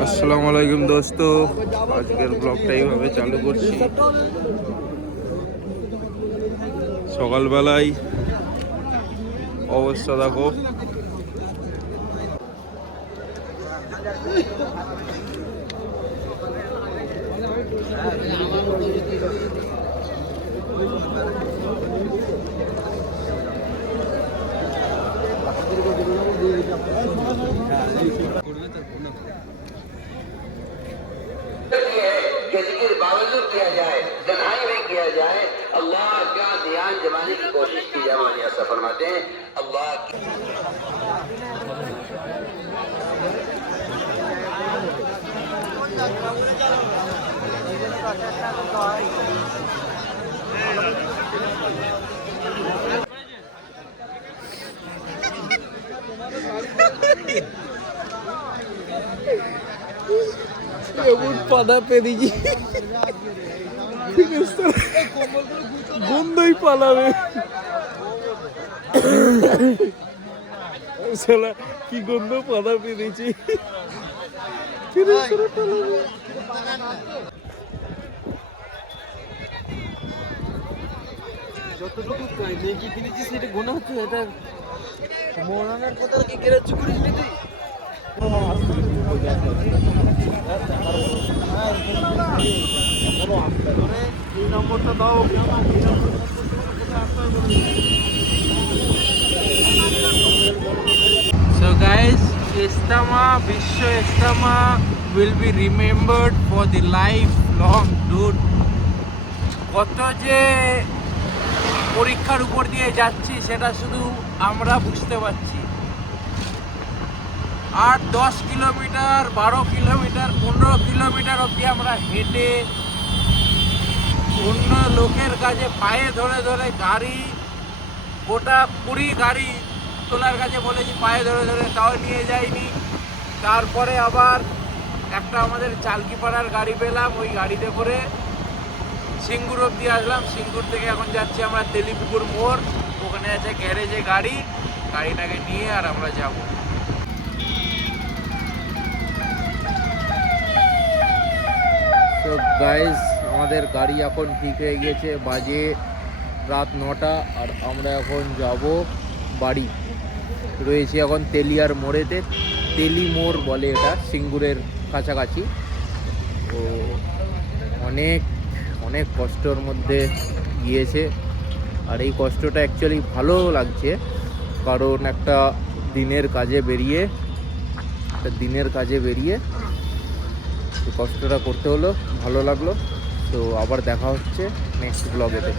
আসসালামু আলাইকুম দোস্ত, আজকের ব্লগটা এইভাবে চালু করছি। সকালবেলায় অবস্থা দেখো, जिक्र बावजूद किया जाए, तन्हाई में किया जाए, अल्लाह का ध्यान जमाने की कोशिश की जाए। ऐसा फरमाते हैं अल्लाह की। এমন পাদা পেরিয়ে গন্ধই পালাবে। শালা কি গন্ধ পাদা পেরেছি। যতটুকু নেকি কিনেছি সেটা গোনা হচ্ছে। এটা মৌলানার কথা কি গ্রাহ্য করিস নি তুই? এই নম্বরটা দাও। So guys, Istama, Vishwa Istama will be remembered for the lifelong, dude. কত যে পরীক্ষার উপর দিয়ে যাচ্ছি সেটা শুধু আমরা বুঝতে পারছি। আর 10 কিলোমিটার, 12 কিলোমিটার, 15 কিলোমিটার অবধি আমরা হেঁটে অন্য লোকের কাছে পায়ে ধরে ধরে গাড়ি, গোটা 20 গাড়ি তোলার কাছে বলেছি, পায়ে ধরে ধরে, তাও নিয়ে যায়নি। তারপরে আবার একটা আমাদের চালকিপাড়ার গাড়ি পেলাম, ওই গাড়িতে করে সিঙ্গুর অবধি আসলাম। সিঙ্গুর থেকে এখন যাচ্ছি আমরা তেলিপুকুর মোড়, ওখানে আছে গ্যারেজে গাড়ি, গাড়িটাকে নিয়ে আর আমরা যাব। তো গাইজ, আমাদের গাড়ি এখন ঠিক হয়ে গিয়েছে, বাজে রাত 9টা, আর আমরা এখন যাব বাড়ি। রয়েছি এখন তেলিয়ার মোড়েতে, তেলি মোড় বলে এটা, সিঙ্গুরের কাছাকাছি। তো অনেক অনেক কষ্টর মধ্যে গিয়েছে, আর এই কষ্টটা অ্যাকচুয়ালি ভালো লাগছে, কারণ একটা দিনের কাজে বেরিয়ে কষ্টটা করতে হলো, ভালো লাগলো। তো আবার দেখা হচ্ছে নেক্সট ব্লগেতে।